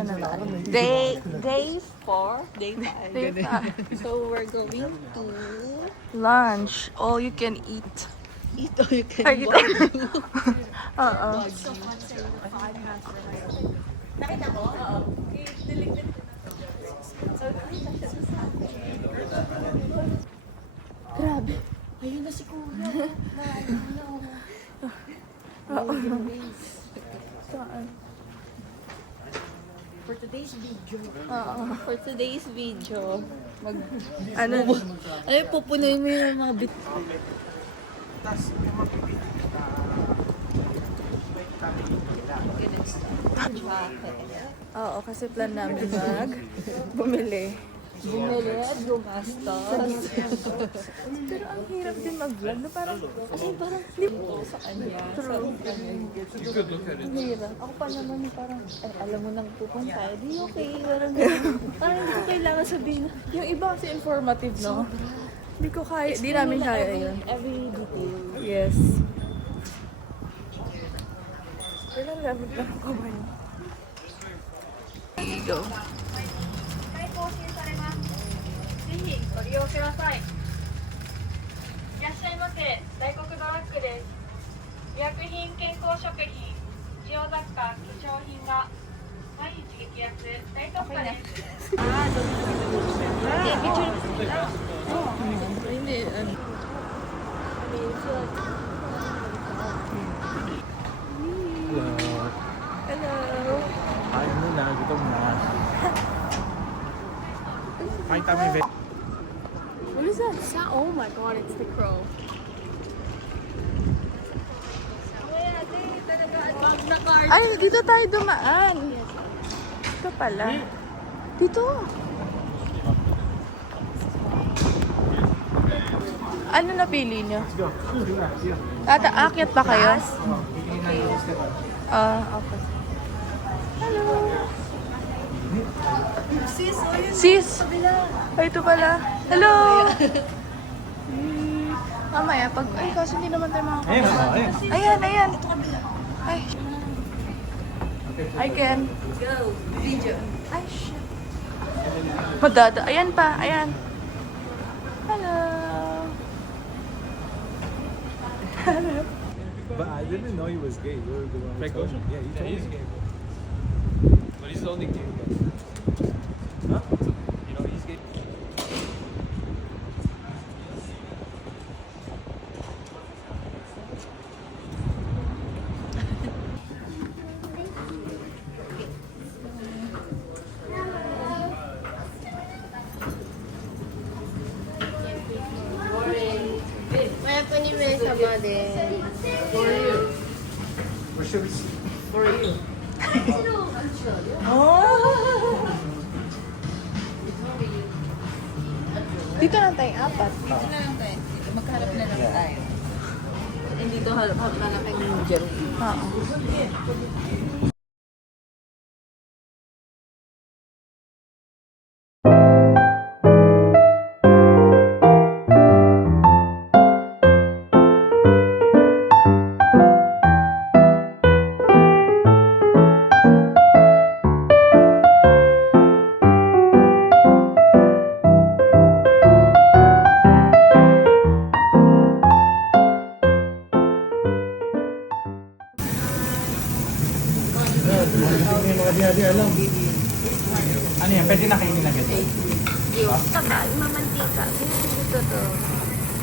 Day 4? Day 5. Day 5. So we're going to Lunch. All you can eat. eat all you can Ay, barbecue. Oo. Grabe. Ayun na si Kuya. Saan? For today's video. Oo. For today's video, Ano? ay, pupunuin mo yung mga bit. Oo, kasi plan namin bumili. Bumili at gumastos. Pero ang hirap din mag-vlog na parang, Kasi parang sa kanya. true. Ang hirap. Ako pa naman parang, ay, alam mo nang pupunta. Di okay. Parang parang hindi ko kailangan sabihin na Yung iba kasi informative, no? Hindi ko kaya, di namin kaya yun. every detail. Yes. Kailan gamit na ng kamay? There you go. ぜひご利用ください。いらっしゃいませ。大黒ドラッグです。医薬品、健康食品、日用雑貨、化粧品が毎日激安、大特価です。 Hindi, ano. Hello. Kain muna, gutom na. Kain kami, Ve. What is that sound? Oh my god, it's the crow. Ay, dito tayo dumaan. Ito pala. Dito. Ano napili niyo? Aakyat ba kayo? Okay. Hello. Sis! Ay, ito pala. Hello! Mamaya, pag... Ay, kasi hindi naman tayo makakasama. Ayan. Ay. I can. Go. Video. Ay, shit. Madada. Ayan pa. Ayan. Hello. But I didn't know he was gay. You were the one who told me. Yeah, he told me. gay. But he's the only gay guy. Huh? You know he's gay. Or should we see? Dito lang tayong apat. Magkaharap na lang tayo. Hindi to harap na lang kay Jerry. Oo. Ano yan? Pwede na kainin agad. Taba, mamantika. Dito to.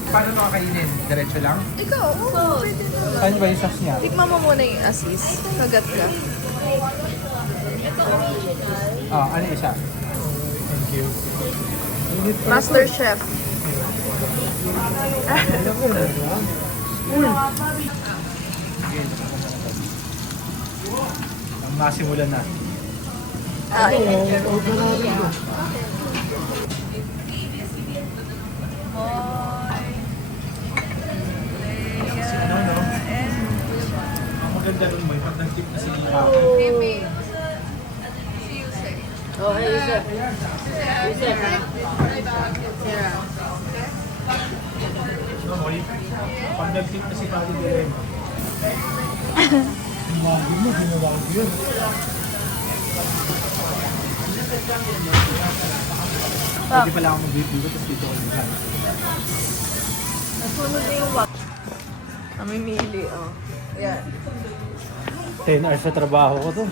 Paano mo kakainin? Diretso lang? Ikaw, oo. Pwede na. Saan ba yung sauce niya? Tikman mo muna yung asis. Kagat ka. Oh, ano isa? Thank you. Master Chef. Ang masimulan na. Ay. Ang maganda rin mo, pag nag-tip na si Oh, hey, Yusef. Yusef. Pag nag-tip na si Pali Direm. Ang wagi mo, ginawa ko yun. Pwede pala ako mag-wait dito, tapos dito ako mag-wait. Nasunod na yung wax. Namimili, oh. Yan. 10 hours sa trabaho ko to.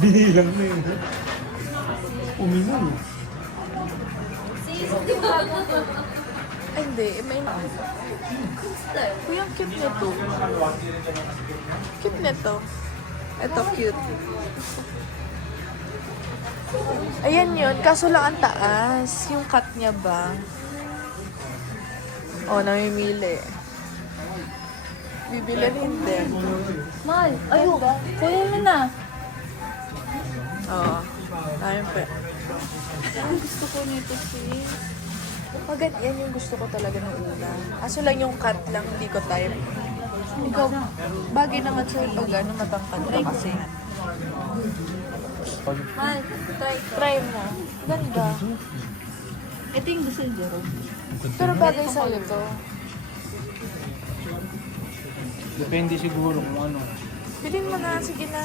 Binilang na yun. Uminom. Ay, hindi. May... Kuya, ang cute nito. Cute nito. Ito, cute. Ayan yun. Kaso lang ang taas. Yung cut niya ba? Oh, namimili. Bibili rin din. Mahal, ayun. Kuya mo na. Oo. Ayun pa. Ang gusto ko nito sis. Maganda yan yung gusto ko talaga ng una. Kaso lang yung cut lang, hindi ko type. Ikaw, bagay naman sa'yo pag ano, matangkad ka kasi. Mahal, Try mo. Ganda. ito yung gusto ni Jerome. Pero bagay sa'yo to. Depende siguro kung ano. Bilhin mo na, sige na.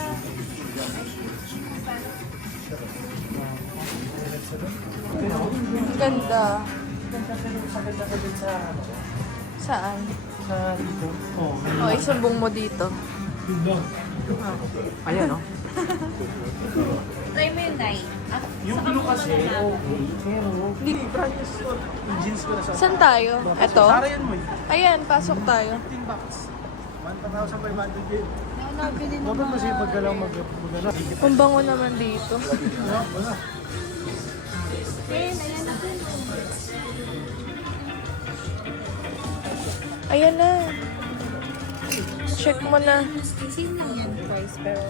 Ang ganda. Saan? Sa dito. Oh, Oh, isumbong mo dito. ayan no? Try mo yung Nike. Yung blue kasi, okay. Pero, hindi, practice ko. Yung jeans ko na sa... Saan tayo? Ito? Sara yan mo eh. Ayan, pasok tayo. 15 bucks. 1,500 yen. Nabili na Dapat kasi pagka lang mag-ano. Ang bango naman dito. Wala. Ayan na. Check mo na. Same lang yan price, pero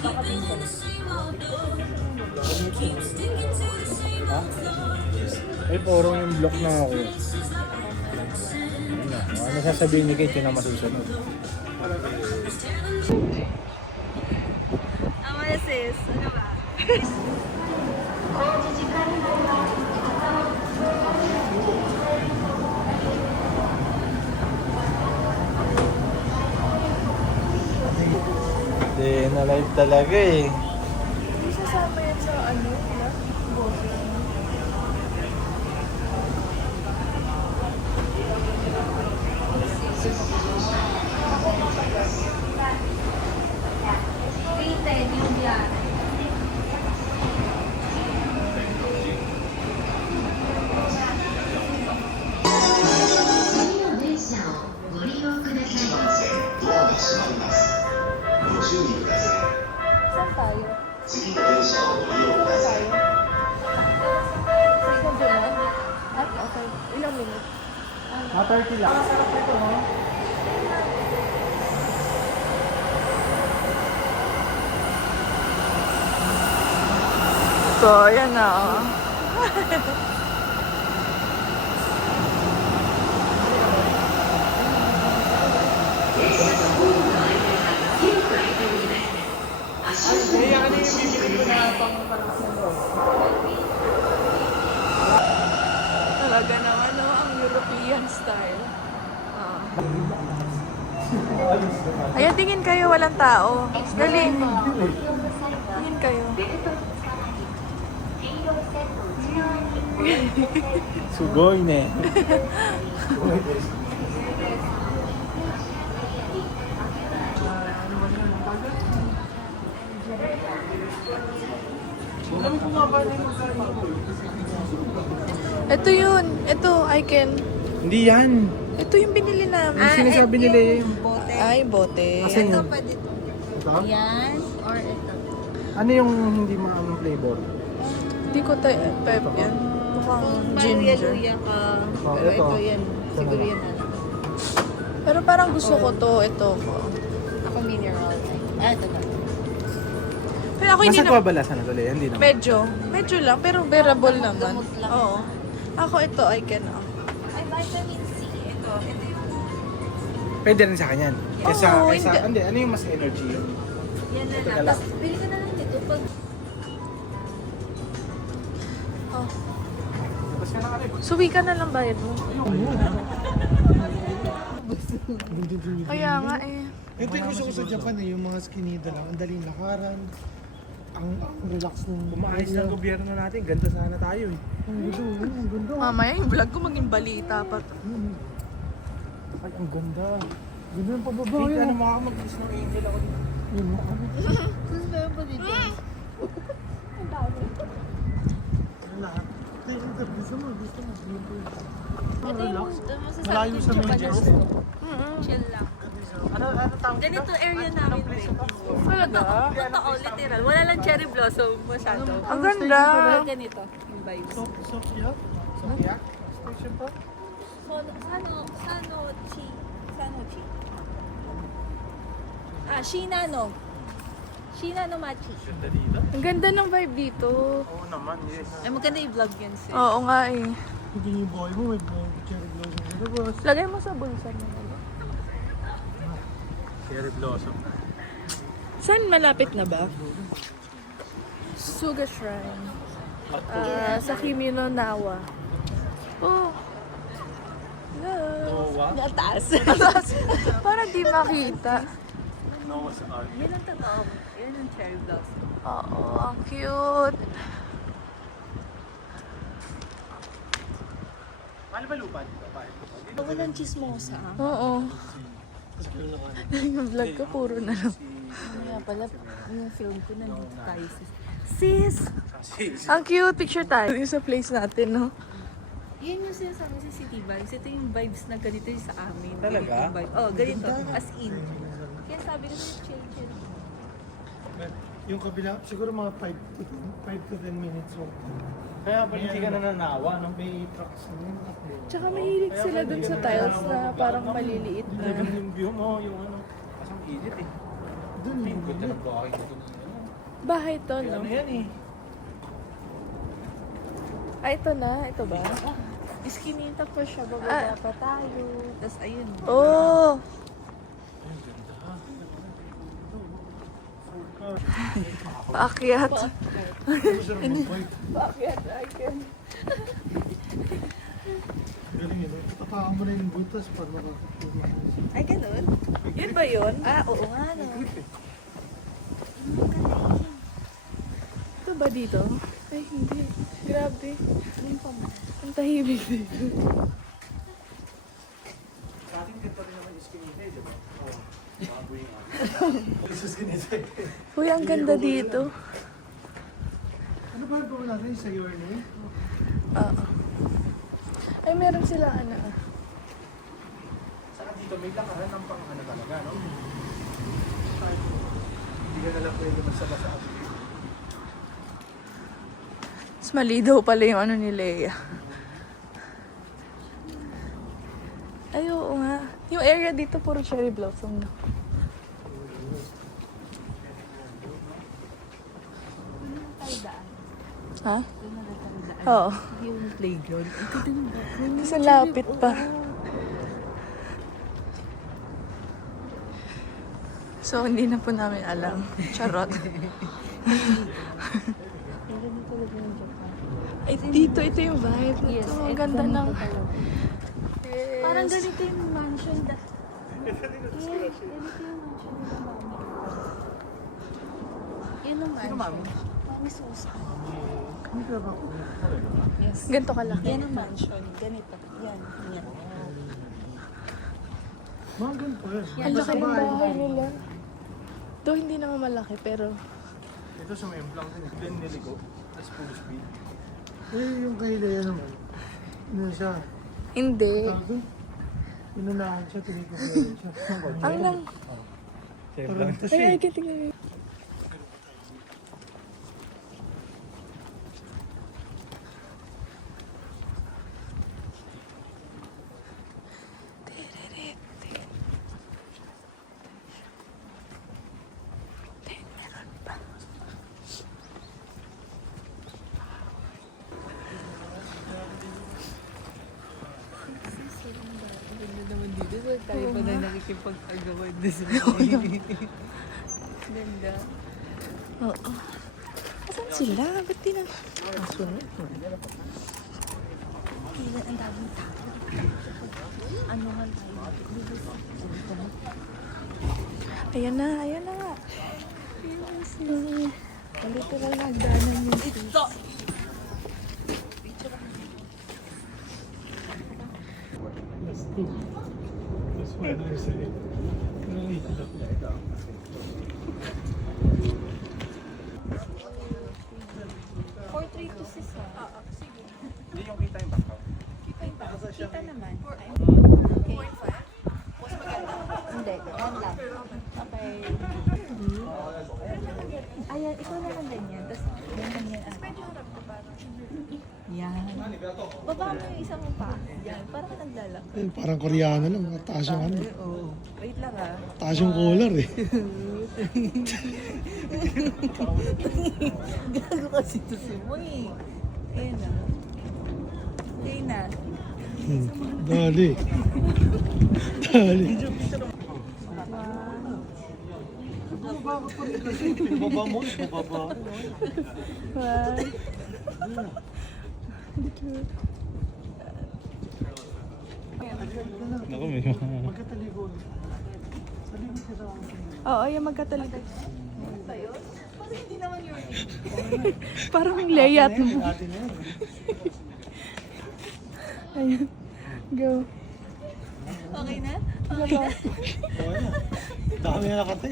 baka pimples. Ha? Ay, porong yung block na ako. Ano sasabihin ni Kate yun ang masusunod? Ama na sis, ano ba? Hindi, na-live talaga eh. Hindi sasama yan sa ano, na? Rated yung yan. Saan tayo? Saan tayo? Sa isang bulan? At okay. Ilang minutes? 30 lang. So, ayan na. Oh. Talaga naman, no? Ang European style. Ah. Ayan, tingin kayo, walang tao. Dali. Tingin kayo. Sugoi ne. Ito yun. Ito, I can. Hindi yan. Ito yung binili namin. Yung sinasabi nila eh. Bote. Ay, bote. Asan Ito yun? pwede. Ito? Yan, or ito. Ano yung hindi maamang flavor? Hindi ko tayo pep yan. Mukhang ginger. Luya ka. Oh, Pero ito. ito yan. Siguro yan na. Pero parang gusto ko to. Ito ko. Ako mineral. Ito na. Pero ako hindi Nasa na... pabalasan na tuloy, hindi naman. Medyo. Medyo lang. Pero bearable naman. Gamot lang. Oo. Ako ito, I can. Ay, vitamin C. Ito. Ito yung Pwede rin sa kanya. Kesa, Oo, kesa, hindi. hindi. Ano yung mas energy yun? yan na Ito lang. ka lang. Tapos, bili ka na lang dito. Pag Oh. Tapos ka na ka rin. Suwi ka na lang bayad mo. Kaya nga eh. Ito yung gusto ko sa Japan eh, yung mga skinita lang. Ang daling lakaran. Ang relax ng Umaayos ng gobyerno natin, ganda sana tayo eh. Ang ganda, ang ganda. Mamaya yung vlog ko maging balita pa to. Ay, ang ganda. Ganda yung pababa Hindi ka yun. na makakamaglinis ng angel ako dito. Yun, ano? Tapos meron pa dito. Lahat. Take it up. Gusto mo. Ito yung masasabi Malayo ko sa Japan main gusto. Chill lang. Ano tawag dito? Ganito area namin, babe. Talaga? Totoo, literal. Wala lang cherry blossom masyado. Ang ganda. Pero ganito, yung vibes. Sofia? Sofia? Station pa? Sanochi. Sanochi. Shinano. Shinano Machi. Ganda dito. Ang ganda ng vibe dito. Oo naman, yes. Ay, maganda yung vlog yan, sis. Oo nga eh. Hindi yung boy mo, may cherry blossom sa labas. Lagay mo sa bulsa mo. Cherry blossom. Saan malapit na ba? Suga Shrine. Sa Kimi no Nawa. Oh. Hello. Noah? Nataas. Para di makita. Noah's Ark. Yan ang totoo. Yan ang cherry blossom. Oo, ang cute. Paano ba lupa dito? Walang chismosa. Oo. Yung vlog ko puro na lang. Kaya pala, yung film ko nandito tayo, sis. Sis! Ang cute. Picture tayo. Yung sa place natin, no? Yan yung sinasabi sa City Vibes. Ito yung vibes na ganito yung sa amin. Talaga? Ganito yung vibe. Oh, ganito. As in. Kaya sabi ko sa'yo, chill. Yung kabila, siguro mga 5 to 10 minutes walk. Kaya pala hindi ka nananawa, no? May trucks na yun. Tsaka mahilig sila dun sa tiles na parang maliliit na. Talagang yung view mo, yung ano. Kasi ang init eh. Doon yung Ganda bumili. ng buhay dito. Bahay to, no? Ano yan eh? Ah, ito na. Ito ba? Iskinita pa siya, bababa pa tayo. Tapos ayun. Oh! Paakyat. Paakyat, I can. Galing yun. Tapakan mo na yung butas para makakapulong. Ay, ganun? Yun ba yun? Ah, oo nga, no. Ito ba dito? Ay, hindi. Grabe. Ang tahimik dito. Sa atin dito rin naman yung skin nito eh, di ba? Oo. Baboy nga. Isa skin nito eh. Uy, ang ganda dito. Ano ba yung natin sa your name? Oo. Ay, meron silang ano. Saka dito may lakaran ng pang ano talaga, no? Hindi ka nalang pwede basta-basta. Mas mali daw pala yung ano ni Leia. Ay, oo nga. Yung area dito puro cherry blossom na. Ha? Oo. Yung playground. Sa lapit pa. So, hindi na po namin alam. Charot. Ay, dito, ito yung vibe. Yes, Ito, ang ganda ng... Yes. Parang ganito yung mansion. Ganito yung mansion nila, mami. Yan ang mansion. Mami Susan. Yes. Ganito kalaki. Yan ang mansion. Ganito. Yan. Yan. Mga ganito eh. Ang laki ng bahay nila. Though hindi naman malaki, pero... Ito sa may emplang din niligo. Tapos full speed. Eh, yung kay Lea naman. Ano siya? Hindi. Tago? Inunahan siya, tinikukulit siya. Ang lang... Parang ito Ay, siya. ay, tingnan. Tayo pa na nakikipag-agawan din sa Ganda. Oo. Asan sila? Ba't di na... Asunod. kailan ang daming tao. Ano nga tayo? Ayan na nga. Yes, no. Literal na hagdanan yung sis. That's two. That's why I say. For 3 to 6 ha? Hindi yung kita yung bangka. Kita naman. Okay. Hindi, yan lang. Okay. Ayan, ikaw naman ganyan. Tapos ganyan yan. Medyo harap ko parang. Yan. Baba mo yung isang pa. Yan, parang naglalak. Parang Koreano lang. Taas yung ano. Oo. Wait lang ha. Taas yung collar eh. Gago kasi to si Moy. Ayan na. Ayan na. Dali. Dali. Baba mo, baba. Naku, may Magkataligo. Oo, yung magkatalikod. Parang layat mo. Ayun. Go. Okay na? Dami na nakate.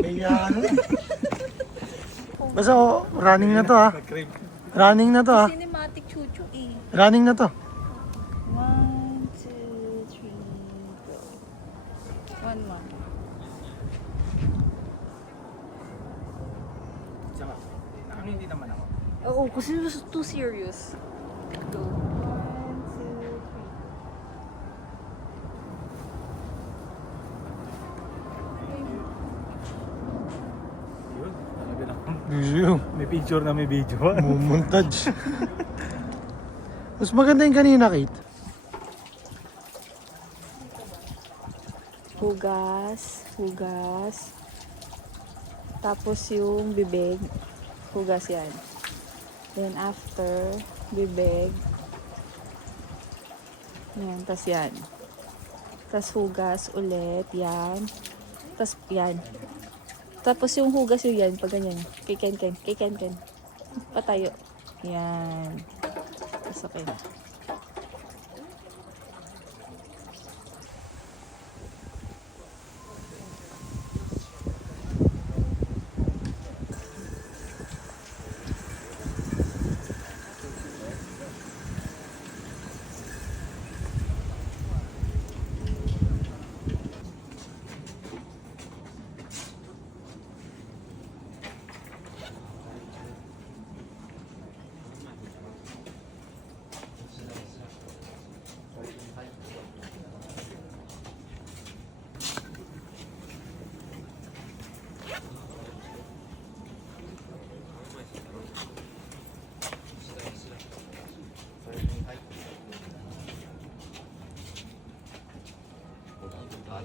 May ano na. Basta running na to ha. Running na to ha. Cinematic chuchu eh. Running na to. 1, 2, 3, go. 1 more. Tsaka, hindi naman ako. Oo, kasi it was too serious. Go. 1, 2, 3. Yun, talaga na. Video. May picture na may video. Montage. Mas maganda yung kanina, Kate. Hugas. Tapos yung bibig. Hugas yan. Then after, bibig. Yan, tas yan. Tas hugas ulit, yan. Tas yan. Tapos yung hugas yung yan, pag ganyan. Kay Ken. Patayo. Yan. Tas okay na. 아,